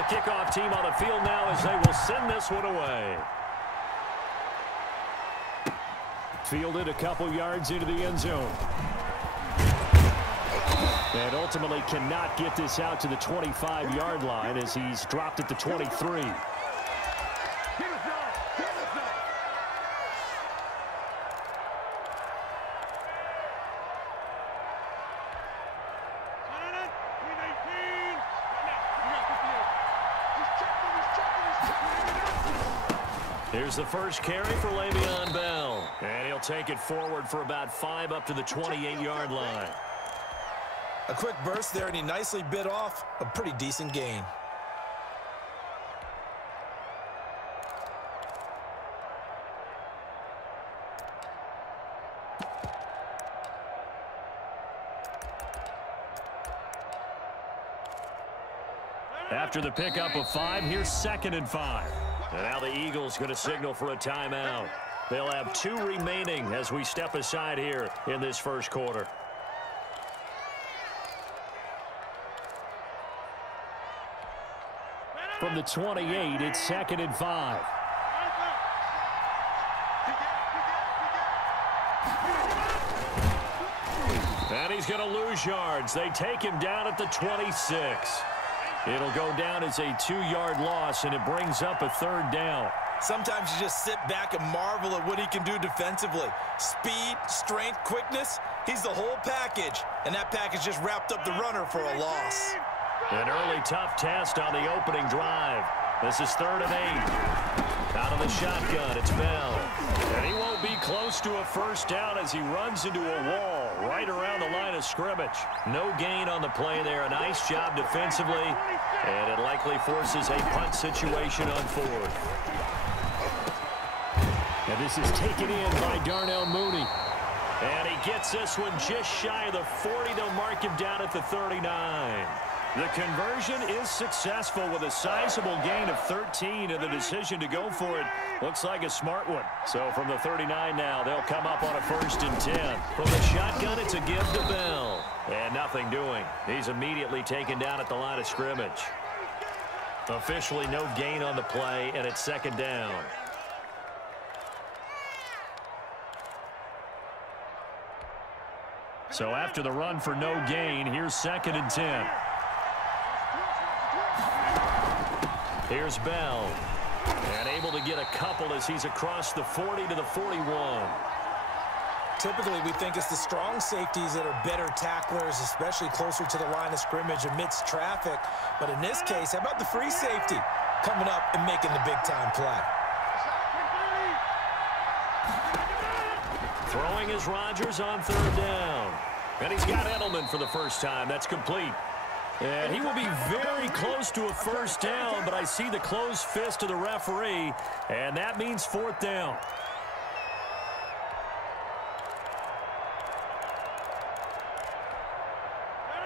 The kickoff team on the field now as they will send this one away. Fielded a couple yards into the end zone. And ultimately cannot get this out to the 25-yard line as he's dropped at the 23. Here's the first carry for Le'Veon Bell. And he'll take it forward for about 5 up to the 28-yard line. A quick burst there, and he nicely bit off a pretty decent gain. After the pickup of 5, here's 2nd and 5. And now the Eagles going to signal for a timeout. They'll have 2 remaining as we step aside here in this first quarter. From the 28, it's 2nd and 5. And he's going to lose yards. They take him down at the 26. It'll go down as a 2-yard loss, and it brings up a 3rd down. Sometimes you just sit back and marvel at what he can do defensively. Speed, strength, quickness, he's the whole package. And that package just wrapped up the runner for a loss. An early tough test on the opening drive. This is 3rd and 8. Out of the shotgun, it's Bell. And he won't be close to a first down as he runs into a wall right around the line of scrimmage. No gain on the play there. A nice job defensively. And it likely forces a punt situation on 4th. And this is taken in by Darnell Mooney. And he gets this one just shy of the 40. They'll mark him down at the 39. The conversion is successful with a sizable gain of 13, and the decision to go for it looks like a smart one. So from the 39 now, they'll come up on a 1st and 10. From the shotgun, it's a give to Bell. And nothing doing. He's immediately taken down at the line of scrimmage. Officially no gain on the play, and it's 2nd down. So after the run for no gain, here's 2nd and 10. Here's Bell. And able to get a couple as he's across the 40 to the 41. Typically, we think it's the strong safeties that are better tacklers, especially closer to the line of scrimmage amidst traffic. But in this case, how about the free safety coming up and making the big-time play? Throwing is Rodgers on 3rd down. And he's got Edelman for the first time. That's complete. And he will be very close to a first down, but I see the closed fist of the referee, and that means 4th down.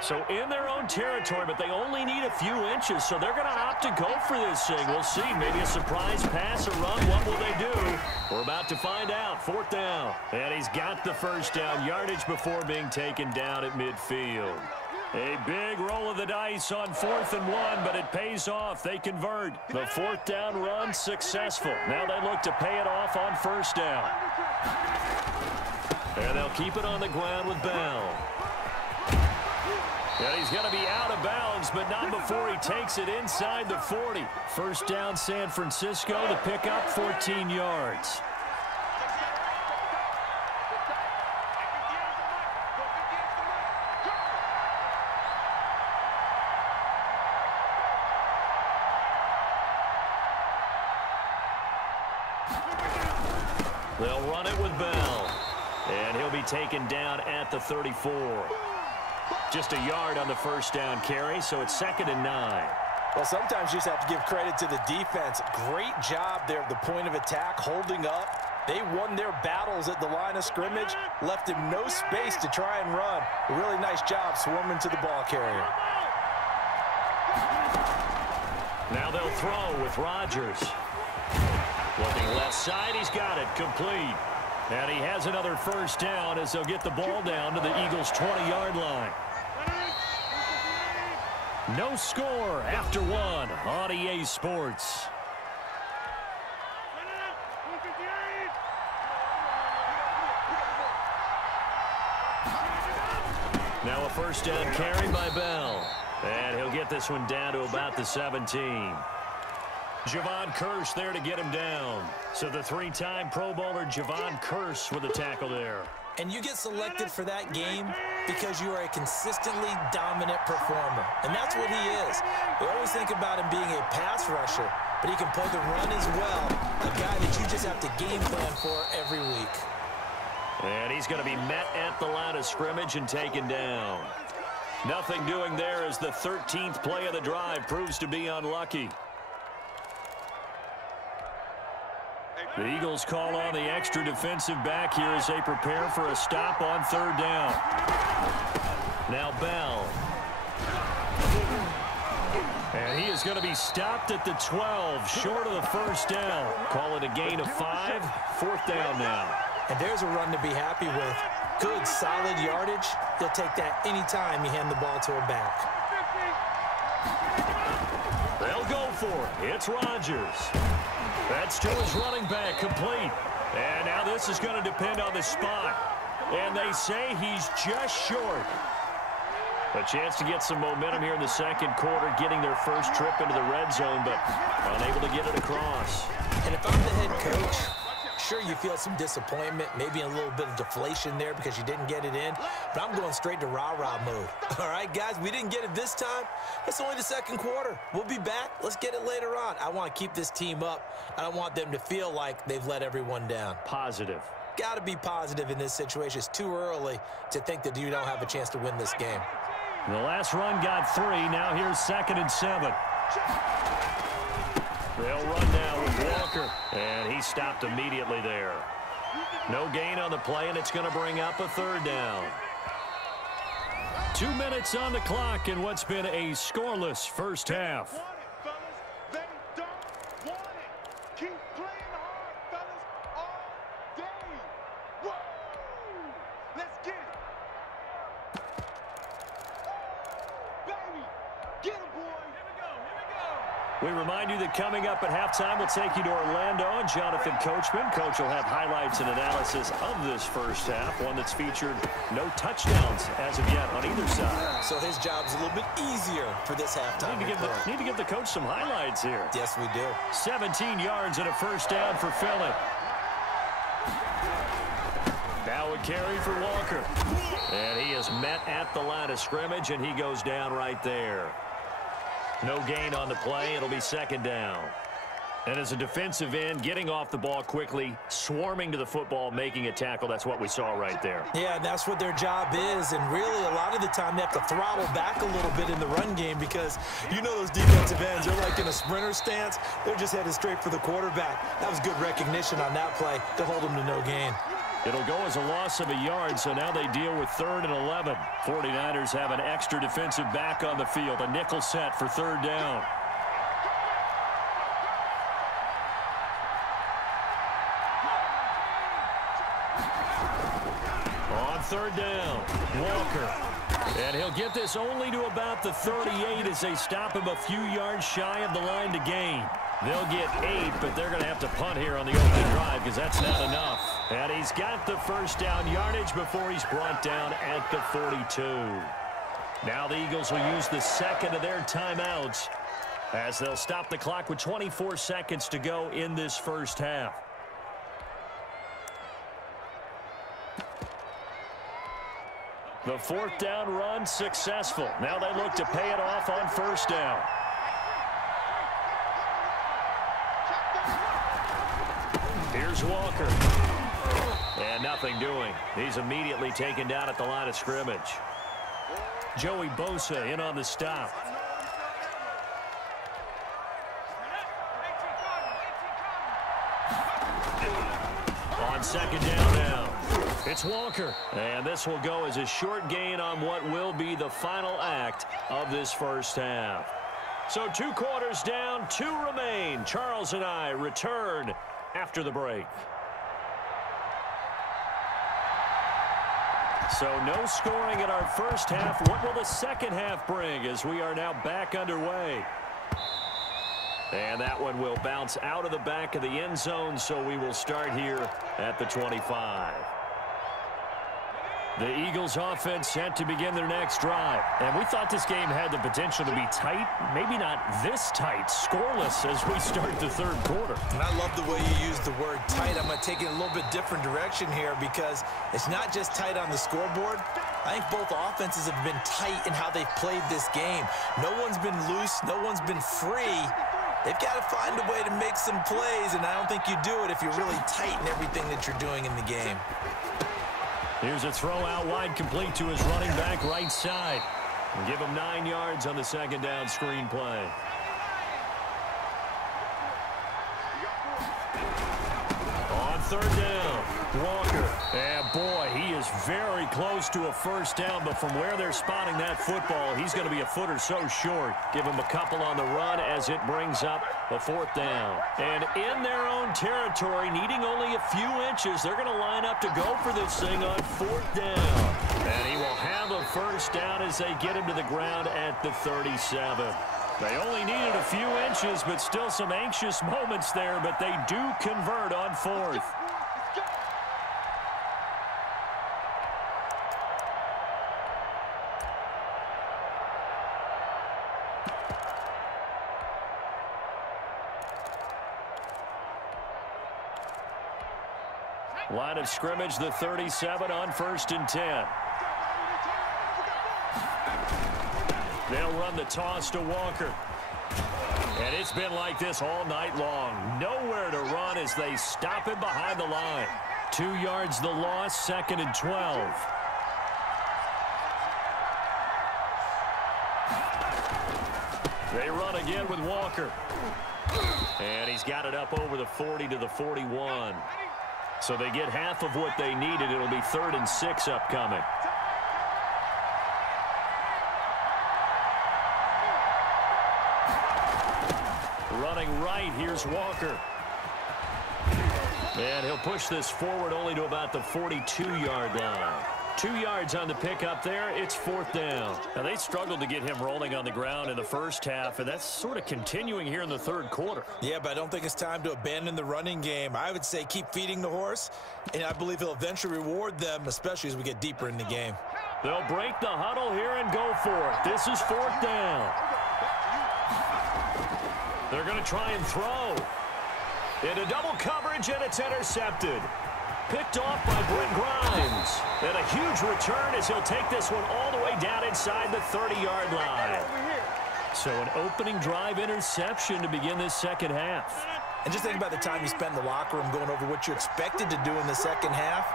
So in their own territory, but they only need a few inches, so they're going to opt to go for this thing. We'll see. Maybe a surprise pass or run. What will they do? We're about to find out. 4th down. And he's got the first down yardage before being taken down at midfield. A big roll of the dice on 4th and 1, but it pays off. They convert. The 4th down run successful. Now they look to pay it off on 1st down. And they'll keep it on the ground with Bell. And he's going to be out of bounds, but not before he takes it inside the 40. First down, San Francisco. The pickup, 14 yards. They'll run it with Bell. And he'll be taken down at the 34. Just a yard on the first down carry, so it's 2nd and 9. Well, sometimes you just have to give credit to the defense. Great job there at the point of attack, holding up. They won their battles at the line of scrimmage, left him no space to try and run. A really nice job swarming to the ball carrier. Now they'll throw with Rodgers. Looking left side, he's got it, complete. And he has another first down as they'll get the ball down to the Eagles' 20-yard line. No score after one on EA Sports. Now a first down carry by Bell. And he'll get this one down to about the 17. Javon Kearse there to get him down. So the three-time Pro Bowler Javon Kearse with a tackle there. And you get selected for that game because you are a consistently dominant performer. And that's what he is. We always think about him being a pass rusher, but he can play the run as well. A guy that you just have to game plan for every week. And he's going to be met at the line of scrimmage and taken down. Nothing doing there as the 13th play of the drive proves to be unlucky. The Eagles call on the extra defensive back here as they prepare for a stop on third down. Now Bell. And he is going to be stopped at the 12, short of the first down. Call it a gain of 5, fourth down now. And there's a run to be happy with. Good, solid yardage. He'll take that anytime you hand the ball to a back. They'll go for it. It's Rodgers. That's to his running back, complete. And now this is going to depend on the spot. And they say he's just short. A chance to get some momentum here in the second quarter, getting their first trip into the red zone, but unable to get it across. And if I'm the head coach, sure, you feel some disappointment, maybe a little bit of deflation there because you didn't get it in, but I'm going straight to rah-rah mode. All right, guys, we didn't get it this time. It's only the second quarter. We'll be back. Let's get it later on. I want to keep this team up. I don't want them to feel like they've let everyone down. Positive. Got to be positive in this situation. It's too early to think that you don't have a chance to win this game. The last run got 3. Now here's 2nd and 7. They'll run now with Walker, and he stopped immediately there. No gain on the play, and it's going to bring up a third down. 2 minutes on the clock in what's been a scoreless first half. We remind you that coming up at halftime, we'll take you to Orlando and Jonathan Coachman. Coach will have highlights and analysis of this first half, one that's featured no touchdowns as of yet on either side. So his job's a little bit easier for this halftime. Need to give the coach some highlights here. Yes, we do. 17 yards and a first down for Phillip. Now a carry for Walker. And he is met at the line of scrimmage, and he goes down right there. No gain on the play. It'll be second down. And as a defensive end, getting off the ball quickly, swarming to the football, making a tackle, that's what we saw right there. Yeah, and that's what their job is. And really, a lot of the time, they have to throttle back a little bit in the run game because you know those defensive ends, they're like in a sprinter stance. They're just headed straight for the quarterback. That was good recognition on that play to hold them to no gain. It'll go as a loss of a yard, so now they deal with 3rd and 11. 49ers have an extra defensive back on the field, a nickel set for third down. On third down, Walker. And he'll get this only to about the 38 as they stop him a few yards shy of the line to gain. They'll get 8, but they're going to have to punt here on the opening drive because that's not enough. And he's got the first down yardage before he's brought down at the 42. Now the Eagles will use the second of their timeouts as they'll stop the clock with 24 seconds to go in this first half. The 4th down run successful. Now they look to pay it off on first down. Here's Walker. And nothing doing. He's immediately taken down at the line of scrimmage. Joey Bosa in on the stop. On second down now. It's Walker. And this will go as a short gain on what will be the final act of this first half. So 2 quarters down, 2 remain. Charles and I return after the break. So no scoring in our first half. What will the second half bring as we are now back underway? And that one will bounce out of the back of the end zone, so we will start here at the 25. The Eagles offense set to begin their next drive. And we thought this game had the potential to be tight, maybe not this tight, scoreless as we start the third quarter. And I love the way you use the word tight. I'm going to take it a little bit different direction here because it's not just tight on the scoreboard. I think both offenses have been tight in how they've played this game. No one's been loose. No one's been free. They've got to find a way to make some plays, and I don't think you do it if you're really tight in everything that you're doing in the game. Here's a throw out wide, complete to his running back right side. And give him 9 yards on the second down screen play. On third down, Walker. And boy, he is very close to a first down, but from where they're spotting that football, he's going to be a foot or so short. Give him a couple on the run as it brings up a fourth down. And in their own territory, needing only a few inches, they're going to line up to go for this thing on fourth down. And he will have a first down as they get him to the ground at the 37. They only needed a few inches, but still some anxious moments there, but they do convert on fourth. Line of scrimmage, the 37 on 1st and 10. They'll run the toss to Walker. And it's been like this all night long. Nowhere to run as they stop him behind the line. 2 yards the loss, 2nd and 12. They run again with Walker. And he's got it up over the 40 to the 41. So they get half of what they needed. It'll be 3rd and 6 upcoming. Running right, here's Walker. And he'll push this forward only to about the 42-yard line. 2 yards on the pickup there. It's 4th down. Now, they struggled to get him rolling on the ground in the first half, and that's sort of continuing here in the third quarter. Yeah, but I don't think it's time to abandon the running game. I would say keep feeding the horse, and I believe he'll eventually reward them, especially as we get deeper in the game. They'll break the huddle here and go for it. This is 4th down. They're going to try and throw. Into double coverage, and it's intercepted. Picked off by Brent Grimes. And a huge return as he'll take this one all the way down inside the 30-yard line. So an opening drive interception to begin this second half. And just think about the time you spent in the locker room going over what you expected to do in the second half.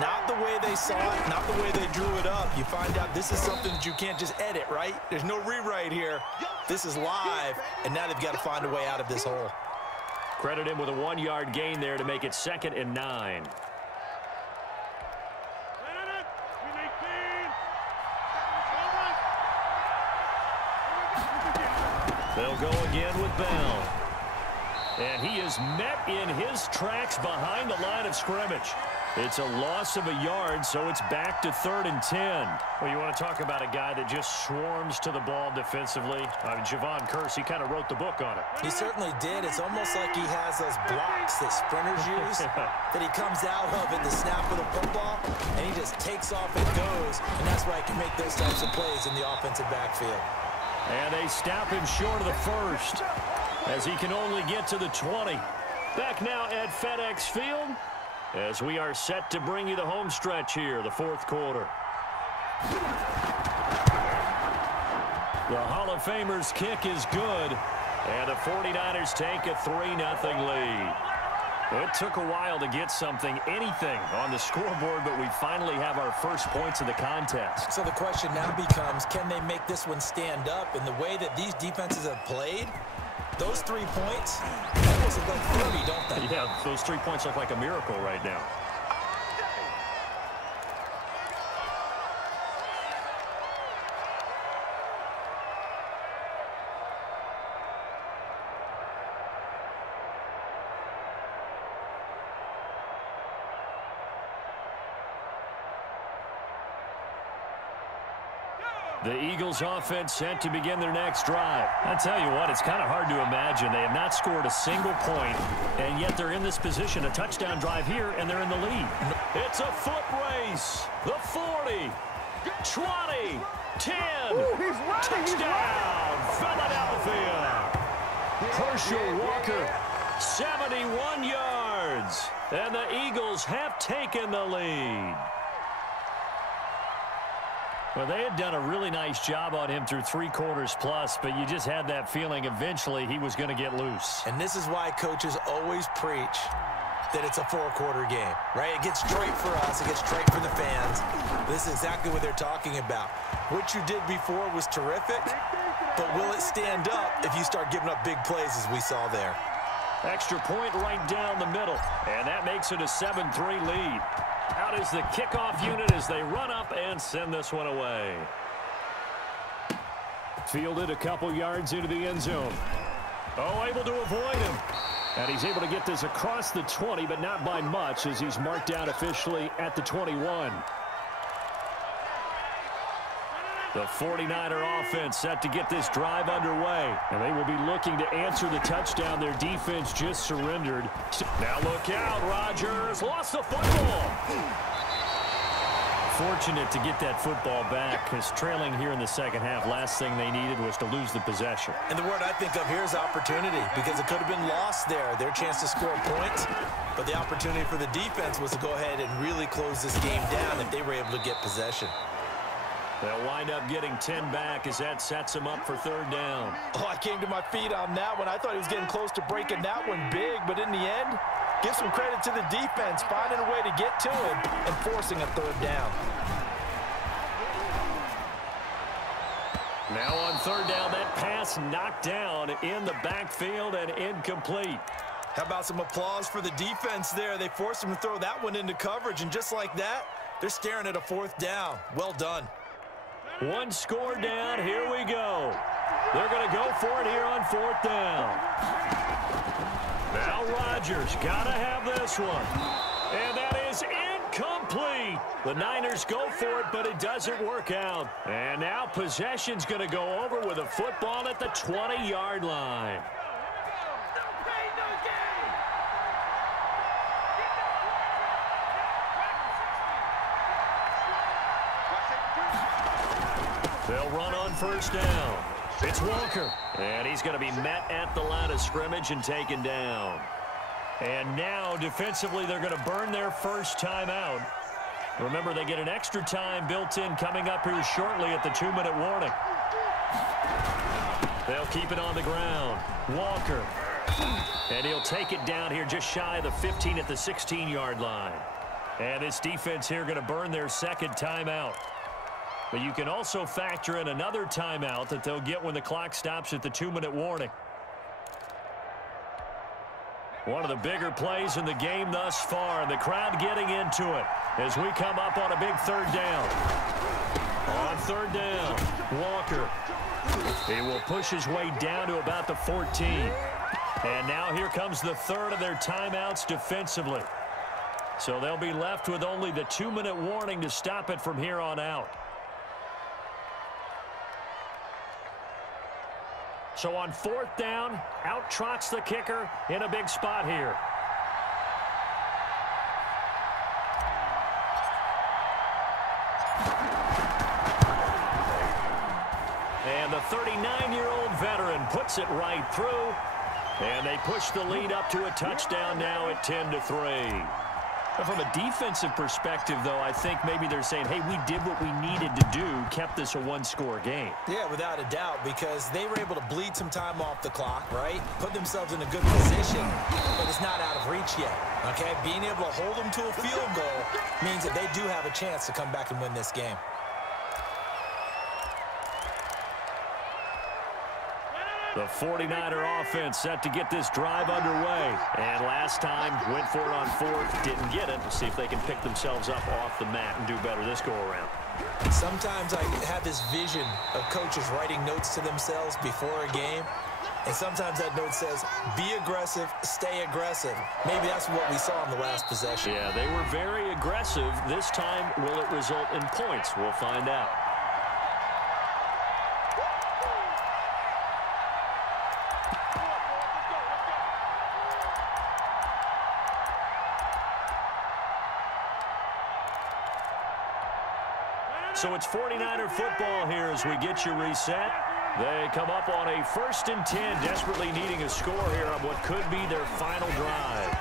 Not the way they saw it, not the way they drew it up. You find out this is something that you can't just edit, right? There's no rewrite here. This is live, and now they've got to find a way out of this hole. Credit him with a 1-yard gain there to make it 2nd and 9. They'll go again with Bell. And he is met in his tracks behind the line of scrimmage. It's a loss of a yard, so it's back to 3rd and 10. Well, you want to talk about a guy that just swarms to the ball defensively. Javon Kearse, he kind of wrote the book on it. He certainly did. It's almost like he has those blocks that sprinters use that he comes out of at the snap of the football, and he just takes off and goes, and that's why he can make those types of plays in the offensive backfield. And they stop him short of the first as he can only get to the 20. Back now at FedEx Field as we are set to bring you the home stretch here, the fourth quarter. The Hall of Famer's kick is good, and the 49ers take a 3-0 lead. It took a while to get anything on the scoreboard, but we finally have our first points of the contest. So the question now becomes, can they make this one stand up? In the way that these defenses have played, those 3 points almost look like 30, don't they? Yeah, those 3 points look like a miracle right now. The Eagles offense set to begin their next drive. I tell you what, it's kind of hard to imagine. They have not scored a single point, and yet they're in this position, a touchdown drive here, and they're in the lead. It's a foot race. The 40, 20, 10, touchdown, Philadelphia. Herschel Walker, 71 yards, and the Eagles have taken the lead. Well, they had done a really nice job on him through 3 quarters plus, but you just had that feeling eventually he was going to get loose. And this is why coaches always preach that it's a 4-quarter game, right? It gets straight for us. It gets straight for the fans. This is exactly what they're talking about. What you did before was terrific, but will it stand up if you start giving up big plays as we saw there? Extra point right down the middle, and that makes it a 7-3 lead. Out is the kickoff unit as they run up and send this one away. Fielded a couple yards into the end zone. Oh, able to avoid him. And he's able to get this across the 20, but not by much as he's marked down officially at the 21. The 49er offense set to get this drive underway. And they will be looking to answer the touchdown their defense just surrendered. Now look out, Rodgers lost the football. Fortunate to get that football back because trailing here in the second half, last thing they needed was to lose the possession. And the word I think of here is opportunity because it could have been lost there. Their chance to score points, but the opportunity for the defense was to go ahead and really close this game down if they were able to get possession. They'll wind up getting 10 back as that sets him up for 3rd down. Oh, I came to my feet on that one. I thought he was getting close to breaking that one big, but in the end, give some credit to the defense, finding a way to get to him and forcing a 3rd down. Now on 3rd down, that pass knocked down in the backfield and incomplete. How about some applause for the defense there? They forced him to throw that one into coverage, and just like that, they're staring at a 4th down. Well done. 1 score down. Here we go. They're going to go for it here on 4th down. Now Rodgers got to have this one. And that is incomplete. The Niners go for it, but it doesn't work out. And now possession's going to go over with a football at the 20-yard line. They'll run on 1st down. It's Walker. And he's going to be met at the line of scrimmage and taken down. And now, defensively, they're going to burn their first timeout. Remember, they get an extra time built in coming up here shortly at the 2-minute warning. They'll keep it on the ground. Walker. And he'll take it down here just shy of the 15 at the 16-yard line. And this defense here going to burn their 2nd timeout. But you can also factor in another timeout that they'll get when the clock stops at the 2-minute warning. One of the bigger plays in the game thus far, and the crowd getting into it as we come up on a big 3rd down. On 3rd down, Walker. He will push his way down to about the 14. And now here comes the 3rd of their timeouts defensively. So they'll be left with only the 2-minute warning to stop it from here on out. So on 4th down, out trots the kicker in a big spot here. And the 39-year-old veteran puts it right through. And they push the lead up to a touchdown now at 10-3. From a defensive perspective, though, I think maybe they're saying, hey, we did what we needed to do, kept this a 1-score game. Yeah, without a doubt, because they were able to bleed some time off the clock, right? Put themselves in a good position, but it's not out of reach yet, okay? Being able to hold them to a field goal means that they do have a chance to come back and win this game. The 49er offense set to get this drive underway. And last time, went for it on 4th, didn't get it. Let's see if they can pick themselves up off the mat and do better this go-around. Sometimes I have this vision of coaches writing notes to themselves before a game. And sometimes that note says, be aggressive, stay aggressive. Maybe that's what we saw in the last possession. Yeah, they were very aggressive. This time, will it result in points? We'll find out. So it's 49er football here as we get you reset. They come up on a 1st and 10, desperately needing a score here on what could be their final drive.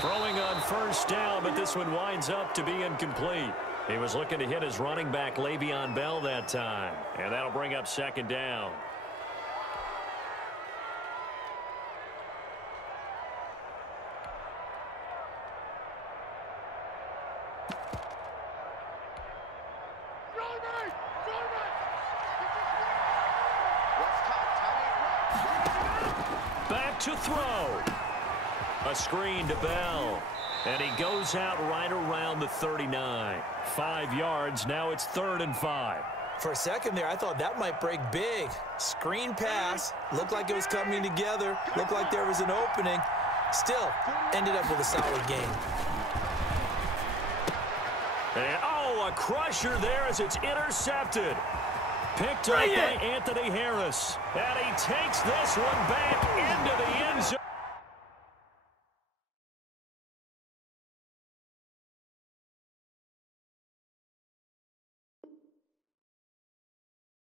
Throwing on 1st down, but this one winds up to be incomplete. He was looking to hit his running back, Le'Veon Bell, that time. And that'll bring up 2nd down. Back to throw. A screen to Bell. And he goes out right around the 39. 5 yards. Now it's 3rd and 5. For a second there, I thought that might break big. Screen pass. Looked like it was coming together. Looked like there was an opening. Still, ended up with a solid game. And, oh, a crusher there as it's intercepted. Picked up by Anthony Harris. And he takes this one back into the end zone.